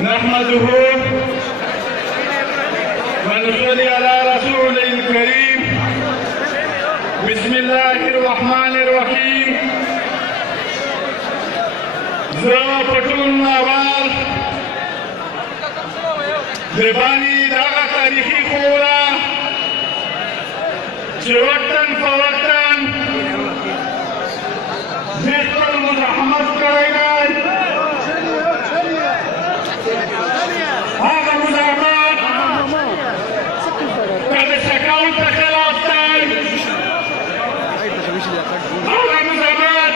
نحمده ونصلي على رسوله الكريم. بسم الله الرحمن الرحيم. زه پټون اول د باندې دغه تاریخي خوره چې وطن په وطن دې خپل مزاحمت کړی دی، هغه مزاحمت که د سکاوټ په خلاف دی، هغه مزاحمت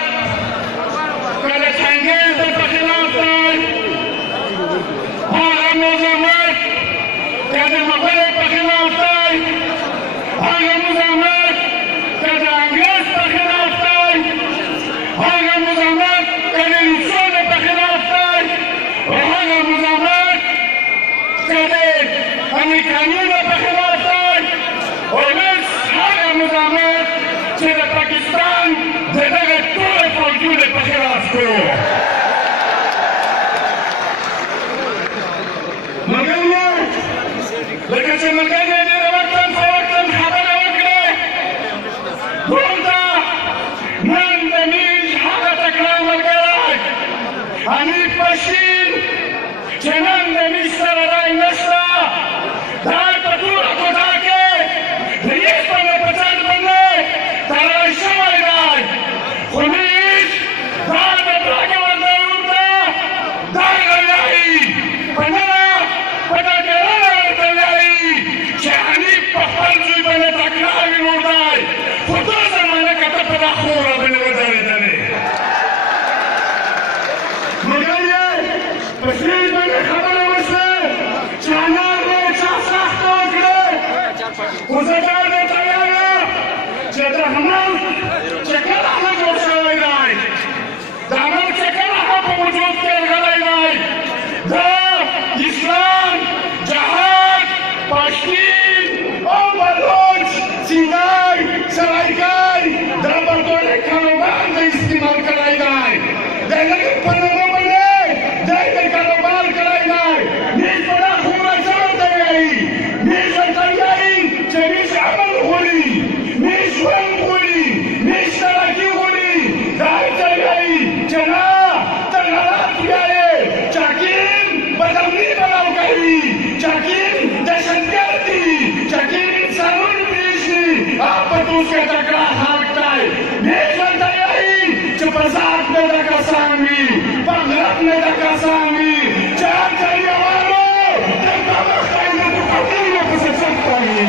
که د چنګیز په خلاف دی، هغه مزاحمت که د مغول په خلاف دی، هغه مزاحمت که د انګریز په خلاف دی، هغه مزاحمت که د روسانو په خلاف دی، هغه مزاحمت که د امریکایانو په خلاف دی، او اوس هغه مزاحمت چې د پاکستان د دغه ټولو فوجونو په خلاف کړو. ملګریو، لکه چې ملګري ډېره وطن په وطن خبره وکړې، دلته نن د میز هغه تکړه ملګری حنیف بشیر چې نن د میز سره دی نشته، دا په ټوله کوټه کې د هېڅ بله په ځای باندې تړلی شوی دی، خو میز دا د برګه ورته ورته دغه وایي، په ننه په دا ډېرنه ورته وایي چې حنیف په خپل زوی باندې تکړه ویلوړ دی، خو دا زمانه که ته په دا خوره باندې ودرېدلې. ملګریې، په شعر باندې خبره وشوه چې انار به یې چا سخته وکړې، خو زه دا درته وایم چې د ملک چې کله ښه جوړ شوی دی، د ملک چې کله ښه په وجود کې راغلی دی، د اسلام، جهاد، پښتین او بلوچ، سینای، سرایګای دا به ټول یې کاروبار د استعمال کړی دی، د هغې په نامه باندې دی د کاروبار کړی دی. میز په دا خوره څه ورته وایي؟ میز ورته وایي چې میز عمل غواړي، میز ژوند غواړي، میز ترقي غواړي، دا ورته وایي چې نه ته غلط وایې، چاکین بدمني بلاو کوي، چاکین دهشتګرد دي، چاکین انسانونه پرېږدي، په دوس کې تکړه خلک دی. میز ورته وایي چې په ذات نه دا کسان وي، په غرب نه دا کسان وي، چې هر ځای یې والو دلته مخته یې د ټوپکونو پسې څټ کوي.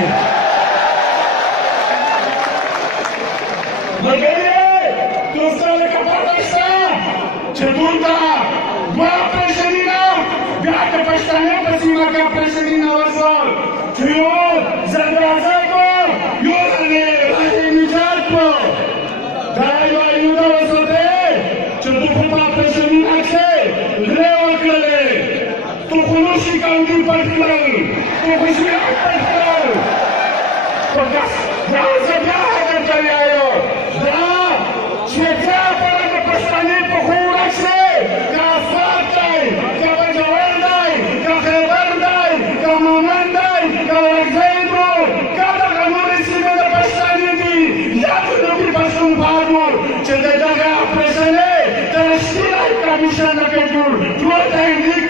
ملګریې، دوسته لکه پته شته چې دلته دوه اپرېشنونه بیا د پښتنو په سیمه کې اپرېشنونه وشول، چې یو زلزلې و، یو راه نجات و. دا یو عینونه وساتئ چې دوی په اپرېشنونه کښې غلې ورکړلې، توخونوشي کاندي پټ کړل، توخوشیات پټ کړل. دا زه بیا درته وایم، دا چې بیا پره د پښتنې په خوره کښې که اسفالټ دی، که بجوړ دی، که خیبر دی، که مومند دی، که ورځی و، که دغه نورې سیمې د پښتنې دي یا جنوبي پښتونخوا چې د دغه اپرېشنې د رښتینی کمیشن کې جوړ، ټول د انډیک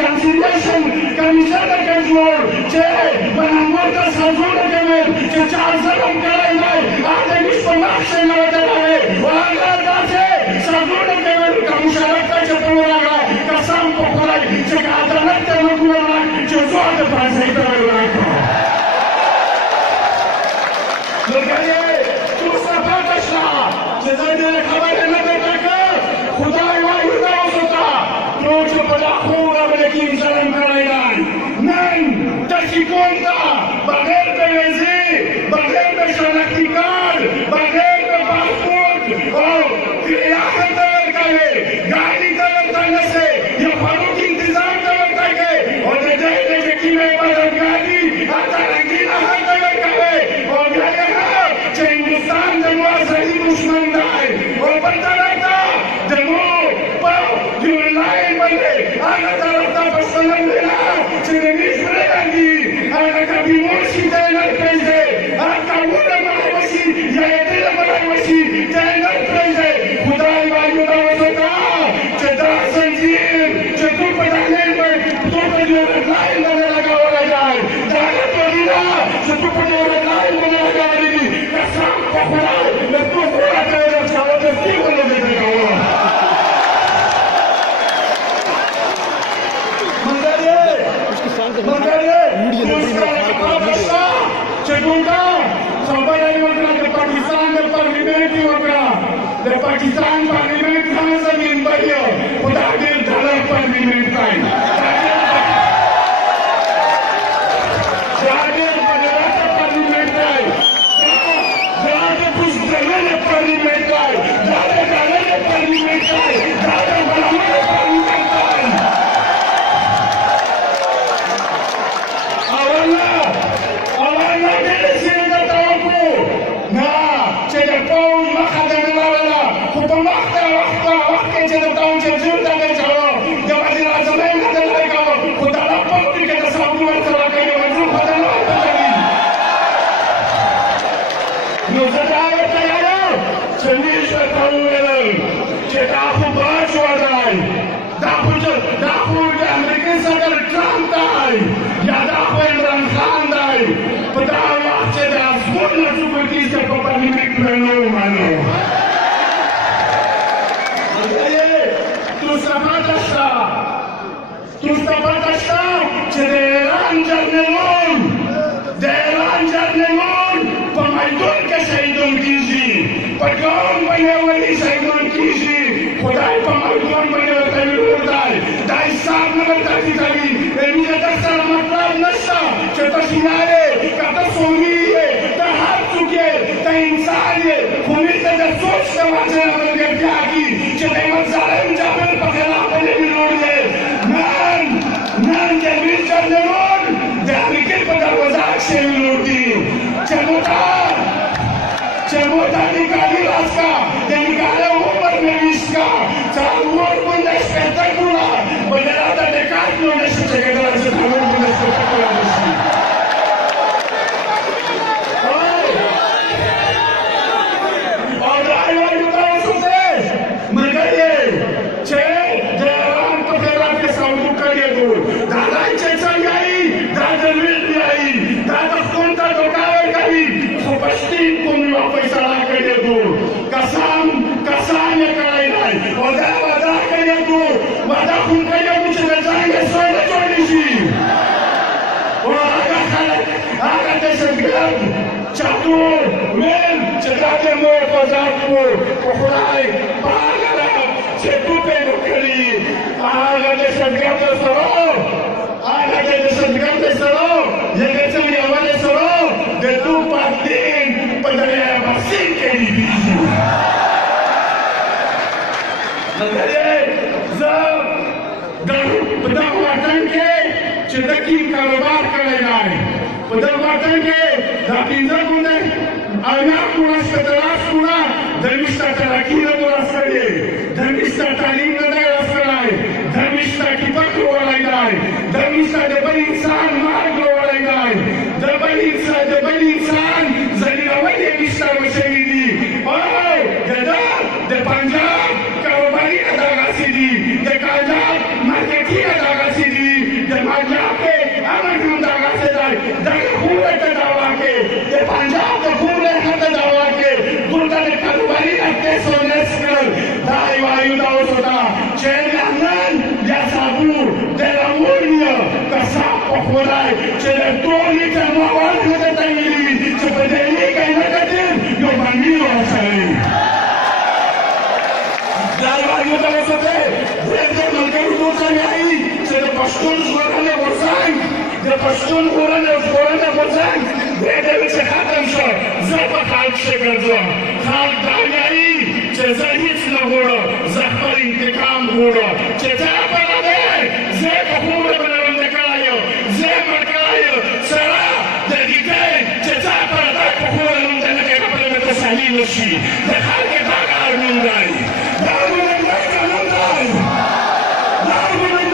کنسیلیشن کمیشن کې جوړ، چې بنامور ته سازونه کوي چې چا ظلم کړی دی، هغه هېڅ په نقش یې نه ودروي، او هغه داسې سازونه کوي که مشرف ته چې ته ورغله قسم په خدای چې که عدالت ته نه ګورم چې زه د پاڅېدو ته ورکړم. ملګریې، دوسته پته شته چې زه ډېرې خبرې نه درته کړم، خدای وایي دا وساته ټول چې په دا خوره باندې کې ظلم کړی دی، نن تشکون ته بغیر د ویزې، بغیر د شناختي کارت، بغیر د پاسپورټ او ریاست ته ورکوي، ګاډي ته ورته نشي، یو فروغ انتظام ته ورته کوي، او د دې د یقیني مددګاري هلته رنګینه هلته ورکوي، او بیا یې چې هندوستان د مو اصلي دشمن دی، او بل طرف ته د مو په یو لاین باندې هغه طرف ته پښتانه وینا چې د نیش پرېږدي هغه که بیمار شي ته یې نه پرېږدي هغه که وړه مړی وشي یا یې دله مړی وشي ته یې نه پرېږدي خدای وایو دا وسوته چې دا زنځیر چې تو په دانې تو په دې لاین باندې لګولی دی دا هغه پوهېده چې تو په دې لاین باندې لګولی دي قسم په خدای له تو خوړه ته یې درچاوه د دې ولې دې کوله د پاکستان پارلیمنت هم زمین بریو خو دا ډېر ډالر پارلیمنت دی دا ډېر بدراته پارلیمنت دی دا د بزدلنې پارلیمنت دی دا د ډالرې پارلیمنت دی دا د غلامانو پارلیمنت دی اول ډېرې سیمې درته وکړو نه چې د پوځ مخه ته نه لرله خو په وخت کې چې د ټاون چرچل ته نه چاړو د وزیر اعظم یې نه دلته کوه خو دا لا پوځ کې د سعودي ورسره کوي وزیر خو دا نه ورته کوي نو زه دا ورته یم چې نیش ورته وویل چې دا خو باج دی دا خو د امریکې صدر ټرمپ دی یا دا خو عمران خان دی په دا وخت چې د افغان نسوبتي چې په پارلیمنت کې نه ومنو تو پته شته چې د ایران جرنیلان په میدان کې شهیدان کېږي په ګام باندې ولې شهیدان کېږي خدای په میدان باندې ورته ویلور دی دا حساب نه ورته کوي امید در سره مطلب نشته چې ته شیعه یې که ته سني یې ته هر څوک یې ته انسان یې خو موږ ته د سوچ د وجې نه ملګرتیا کړي چې د یوه ظالم جابر په خلاف باندې ویلور دی نن د امیر جرنیلان د امریکې په دروازه کښې ویلور دي چې موته نکالي راز کا د نکاله عمر مې ویشت کا څلور غونډه شپېته کړوله بلې راته د کار کړو نه شي چې کېدلی چې څلور غونډه شپېته کړوله نه شي او دا یې وایو دا وسوځې ملګري چې د ایران په خلاف یې سعودو کړی دو دا دای چې څنګه یي دا د ویل بیایي دا د خون ته دوکه ورکوي خو پښتین کوم یوه فیصله کړې دو قسم یې کړی دی او دا وعده کړې دو وعده خو کړې وو چې د جنګ سوی نه جوړې شي او هغه خلک هغه دهشتګرد چاټو ویل چې دا دې مو حفاظت کړو خو خدای په هغه رقم چې توپې وکړي هغه دهشتګرد سره یکه څنګه اول سره د توپ دین په دریاب سین کې دی زه په دغه وطن کې چې د کیم کاروبار کړی دی په دغه وطن کې دا پنځه ګونې انا کونه شپېتلاس کونه درویشته ترقي نه ده راس کړې درویشته تعلیم نه دی راس کړی درویشته کتاب وروړی دی درویشته د بل انسان مرګ وروړی دی د بل انسان ذلیلول یې ویشته وشوي دي او د پنجاب کاروباري دغسې دي د کاجاب مارکیټي دغسې دي د ماجاب کې امن هم دغسې دی دغه خوله ته دعوا کې د پنجاب د خوله ته دعوا کې دلته د کاروباري کیس ونس کړل دا یې وایو دا وسوته چې نن بیا صابو د راوړي قسم په خدای چې د ټول لیټر ما ورکړه درته ویلي چې په دې لیکه یې نه کتل یو بندي ورسره دا یې وایو دا وسوته ډېر ملګرو ورته وایي چې د پښتون ژغورنې غورځنګ د پښتون ژغورنې غورځنګ دې چې ختم شو زه په خلک کښې ګرځم خلک دا وایي چې زه هېڅ نه غواړم زه خپل انتقام غواړم چې څه خبره دی زه یې په خوله بلنده کړی یم زه یې مړ کړی یم سره د دې چې څه خبره دی په خوله لمده نه کوي خبره مې تسلي نه شي د خلک دغه ارمان دی دا زموږ قانون دی دا زموږ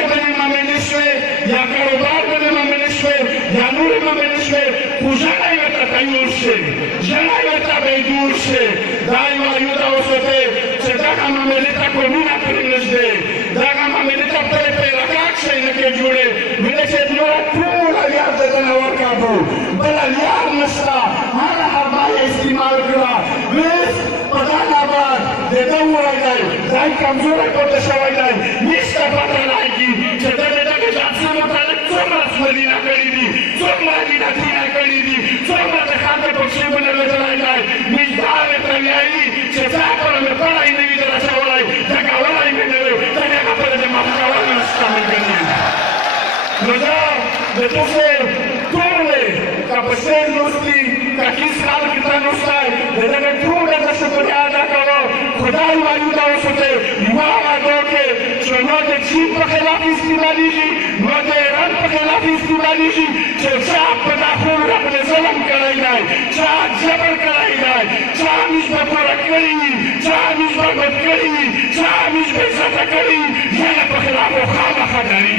के बने मामेलिश्वे या कारोबार बने मामेलिश्वे या नूर मामेलिश्वे पूजना येता कयूरशे जना येता बेदूरशे दाइवा युदा osote se daga mamelita komina prinisde daga mamelita pe rakakshe nake jure mile se jura pura yaad dana wakabu bala yaad nasta hara hamaye istimal kara bis Padanabaad de dawai dai dai kamzora kote shawai dai nista patanai ki se daga jalsa mutale Somras Medina Karidi, Somra Medina Tina Karidi, Somra de Khate Pachimane Lajai Dai, Mizdare Tanyai, Chezakora me para individual Chavalai, Takawalai Menere, Tanyaka Pere de Mafkawala Stamil Gani. Noja, de Tose, Tole, Kapasel Nusti, Kakis Kal Kita Nustai, de Dane Tule de Superiada Karo, Kudai Vayuda Osote, Yuava Doke, Chono de Chip Khilaf Istimalishi, Mode Ran Khilaf Istimalishi, Chap Pada Khur apne zalam karai dai, cha jabar karai dai, cha misba pura kari, cha misba bat kari, cha misba sata kari, yana pa khilaf khama khadari.